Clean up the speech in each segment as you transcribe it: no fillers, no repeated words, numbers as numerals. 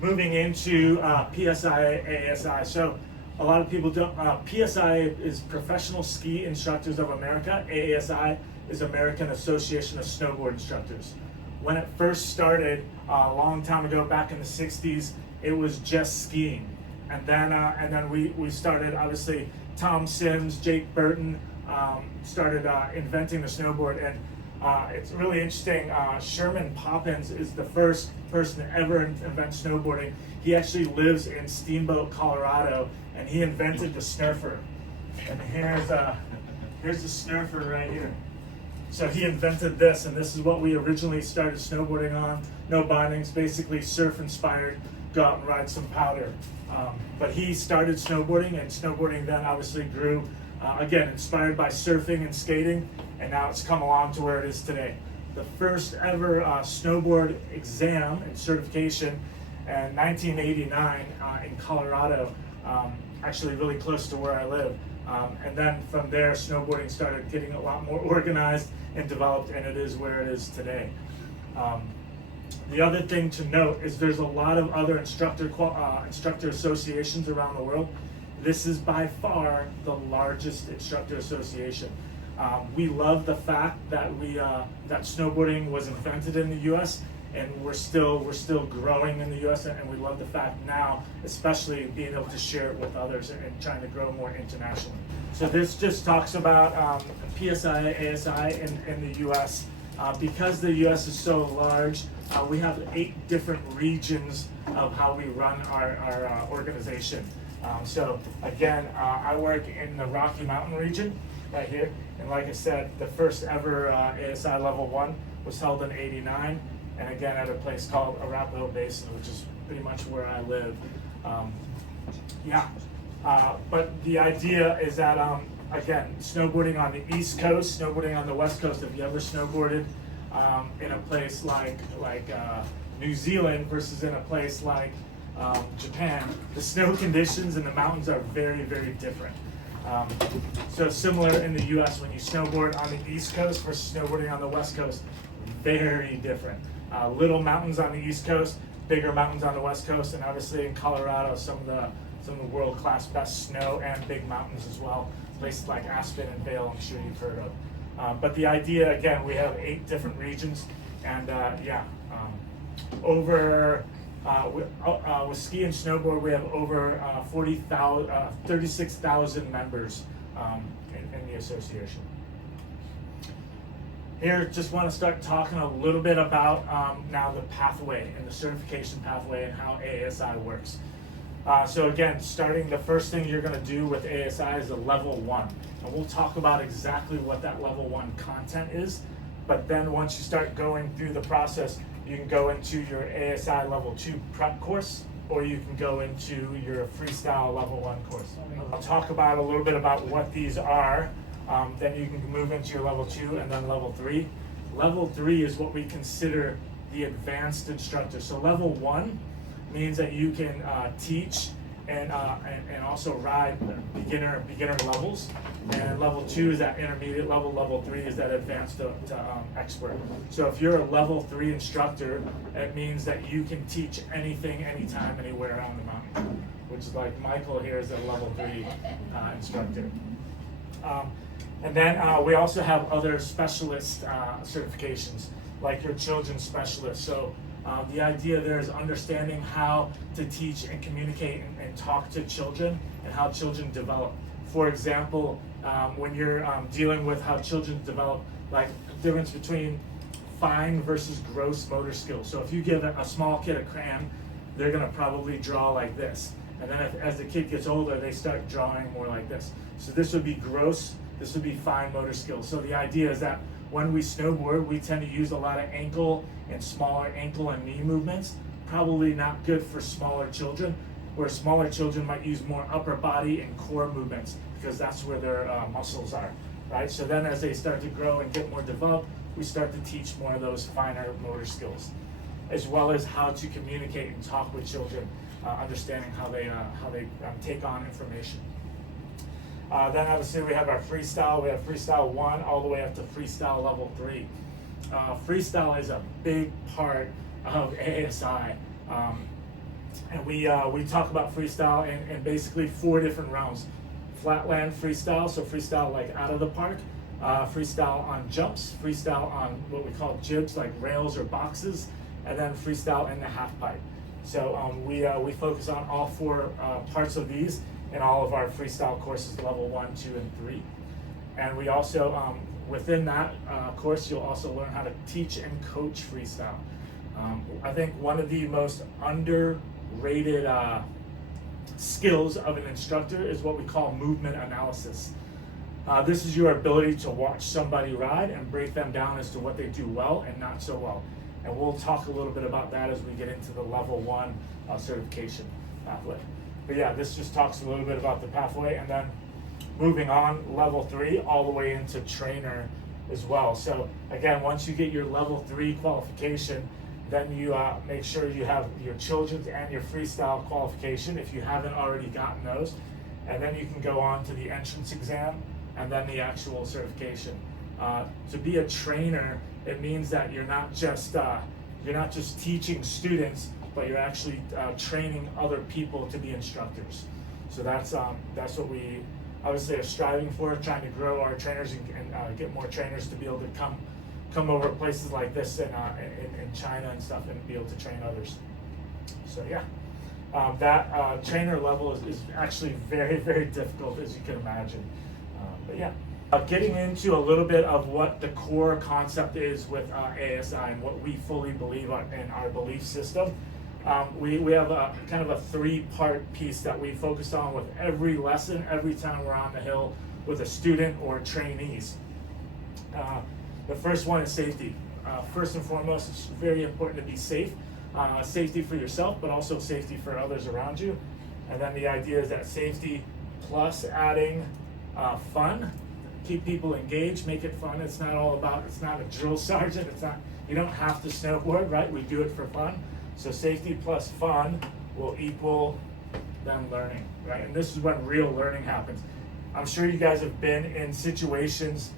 moving into PSIA-AASI. So a lot of people don't, PSIA is Professional Ski Instructors of America. AASI is American Association of Snowboard Instructors. When it first started a long time ago, back in the 60s, it was just skiing. And then we started, obviously, Tom Sims, Jake Burton started inventing the snowboard. And it's really interesting. Sherman Poppins is the first person to ever invent snowboarding. He actually lives in Steamboat, Colorado, and he invented the snurfer. And here's the snurfer right here. So he invented this, and this is what we originally started snowboarding on. No bindings, basically surf inspired. Go out and ride some powder. But he started snowboarding, and snowboarding then obviously grew. Again, inspired by surfing and skating, and now it's come along to where it is today. The first ever snowboard exam and certification in 1989 in Colorado, actually really close to where I live. And then from there, snowboarding started getting a lot more organized and developed, and it is where it is today. The other thing to note is there's a lot of other instructor associations around the world. This is by far the largest instructor association. We love the fact that that snowboarding was invented in the U.S. and we're still growing in the U.S. and we love the fact now, especially being able to share it with others and trying to grow more internationally. So this just talks about PSIA-AASI in the U.S. Because the U.S. is so large, we have 8 different regions of how we run our organization. So again, I work in the Rocky Mountain region right here. And like I said, the first ever ASI Level 1 was held in '89. And again, at a place called Arapahoe Basin, which is pretty much where I live. But the idea is that, again, snowboarding on the East Coast, snowboarding on the West Coast, if you ever snowboarded in a place like New Zealand versus in a place like Japan, the snow conditions in the mountains are very, very different. So similar in the US, when you snowboard on the East Coast versus snowboarding on the West Coast, very different. Little mountains on the East Coast, bigger mountains on the West Coast, and obviously in Colorado, some of the world-class best snow and big mountains as well. Places like Aspen and Vail, I'm sure you've heard of. But the idea, again, we have 8 different regions, and with ski and snowboard, we have over 36,000 members in the association. Here, just want to start talking a little bit about now the pathway and the certification pathway and how AASI works. So again, starting the first thing you're going to do with AASI is a level 1. And we'll talk about exactly what that level 1 content is. But then once you start going through the process, you can go into your ASI level 2 prep course, or you can go into your freestyle level 1 course. I'll talk about a little bit about what these are. Then you can move into your level 2 and then level 3. Level 3 is what we consider the advanced instructor. So level 1 means that you can teach and also ride beginner levels. And level 2 is that intermediate level. Level 3 is that advanced to expert. So if you're a level 3 instructor, it means that you can teach anything, anytime, anywhere on the mountain, which is like Michael here is a level 3 instructor. And then we also have other specialist certifications, like your children's specialist. So the idea there is understanding how to teach and communicate and talk to children and how children develop. For example, when you're dealing with how children develop, like the difference between fine versus gross motor skills. So if you give a small kid a crayon, they're gonna probably draw like this. And then as the kid gets older, they start drawing more like this. So this would be gross, this would be fine motor skills. So the idea is that when we snowboard, we tend to use a lot of ankle and smaller ankle and knee movements. Probably not good for smaller children, where smaller children might use more upper body and core movements because that's where their muscles are, right? So then as they start to grow and get more developed, we start to teach more of those finer motor skills, as well as how to communicate and talk with children, understanding how they take on information. Then obviously we have our freestyle. We have freestyle 1 all the way up to freestyle level 3. Freestyle is a big part of ASI. And we talk about freestyle in basically 4 different realms. Flatland freestyle, so freestyle like out of the park, freestyle on jumps, freestyle on what we call jibs, like rails or boxes, and then freestyle in the half pipe. So we focus on all 4 parts of these in all of our freestyle courses, level 1, 2, and 3. And we also, within that course, you'll also learn how to teach and coach freestyle. I think one of the most underrated skills of an instructor is what we call movement analysis. This is your ability to watch somebody ride and break them down as to what they do well and not so well. And we'll talk a little bit about that as we get into the level 1 certification pathway. But yeah, this just talks a little bit about the pathway, and then moving on, level 3 all the way into trainer as well. So again, once you get your level 3 qualification, then you make sure you have your children's and your freestyle qualification if you haven't already gotten those. And then you can go on to the entrance exam and then the actual certification. To be a trainer, it means that you're not just teaching students, but you're actually training other people to be instructors. So that's what we obviously are striving for, trying to grow our trainers and get more trainers to be able to come over places like this in China and stuff and be able to train others. So yeah, that trainer level is actually very, very difficult, as you can imagine. But yeah, getting into a little bit of what the core concept is with AASI and what we fully believe in our belief system. We have a kind of a 3-part piece that we focus on with every lesson, every time we're on the hill with a student or trainees. The first one is safety. First and foremost, it's very important to be safe. Safety for yourself, but also safety for others around you. And then the idea is that safety plus adding fun, keep people engaged, make it fun. It's not a drill sergeant. You don't have to snowboard, right? We do it for fun. So safety plus fun will equal them learning, right? And this is when real learning happens. I'm sure you guys have been in situations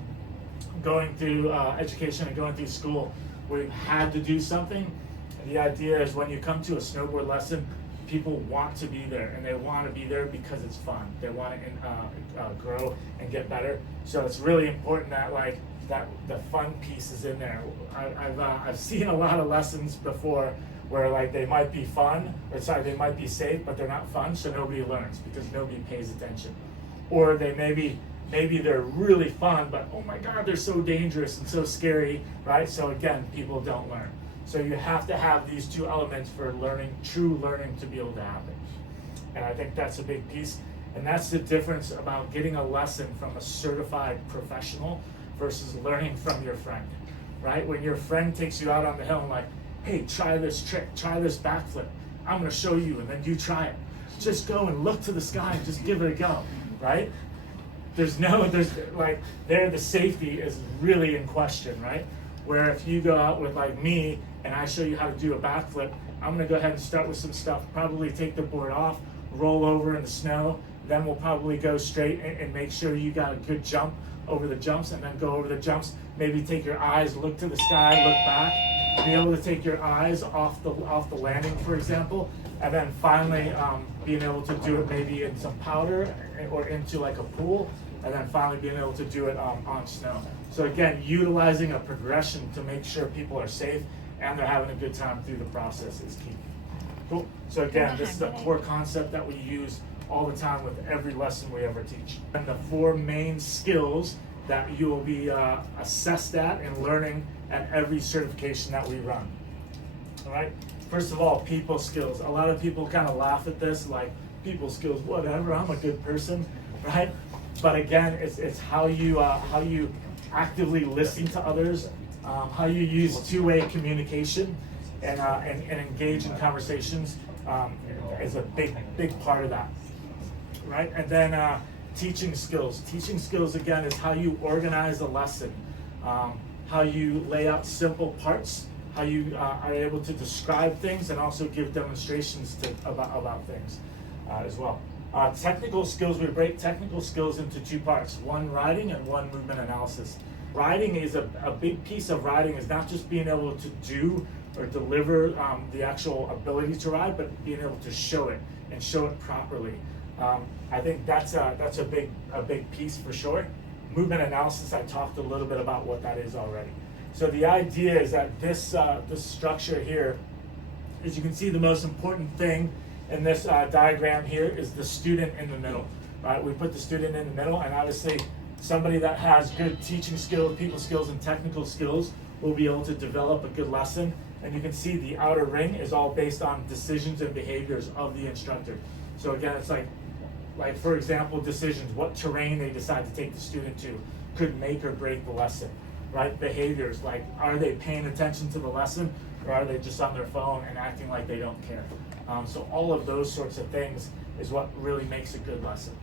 going through education and going through school where you've had to do something. And the idea is when you come to a snowboard lesson, people want to be there, and they want to be there because it's fun. They want to grow and get better. So it's really important that the fun piece is in there. I've seen a lot of lessons before where they might be fun, they might be safe, but they're not fun, so nobody learns because nobody pays attention. Or they maybe they're really fun, but oh my God, they're so dangerous and so scary, right? So again, people don't learn. So you have to have these 2 elements for learning, true learning, to be able to happen. And I think that's a big piece. And that's the difference about getting a lesson from a certified professional versus learning from your friend, right? When your friend takes you out on the hill and hey, try this trick, try this backflip. I'm gonna show you, and then you try it. Just go and look to the sky and just give it a go, right? The safety is really in question, right? Where if you go out with me and I show you how to do a backflip, I'm gonna go ahead and start with some stuff, probably take the board off, roll over in the snow, then we'll probably go straight and make sure you got a good jump over the jumps, and then go over the jumps, maybe take your eyes, look to the sky, look back, be able to take your eyes off the landing, for example, and then finally being able to do it maybe in some powder or into a pool, and then finally being able to do it on snow. So again, utilizing a progression to make sure people are safe and they're having a good time through the process is key. Cool. So again, this is a core concept that we use all the time with every lesson we ever teach. And the 4 main skills that you will be assessed at and learning at every certification that we run. All right. First of all, people skills. A lot of people kind of laugh at this, people skills, whatever. I'm a good person, right? But again, it's how you actively listen to others, how you use 2-way communication, and engage in conversations is a big part of that, right? And then teaching skills. Teaching skills again is how you organize a lesson, how you lay out simple parts, how you are able to describe things and also give demonstrations about things as well. Technical skills, we break technical skills into 2 parts, one riding and one movement analysis. Riding is a big piece of riding is not just being able to do or deliver the actual ability to ride, but being able to show it and show it properly. I think that's a big piece for sure. Movement analysis, I talked a little bit about what that is already. So the idea is that this structure here, as you can see, the most important thing in this diagram here is the student in the middle. Right? We put the student in the middle, and obviously somebody that has good teaching skills, people skills, and technical skills will be able to develop a good lesson. And you can see the outer ring is all based on decisions and behaviors of the instructor. So again, it's like for example, decisions, what terrain they decide to take the student to could make or break the lesson, right? Behaviors, like are they paying attention to the lesson, or are they just on their phone and acting like they don't care? So all of those sorts of things is what really makes a good lesson.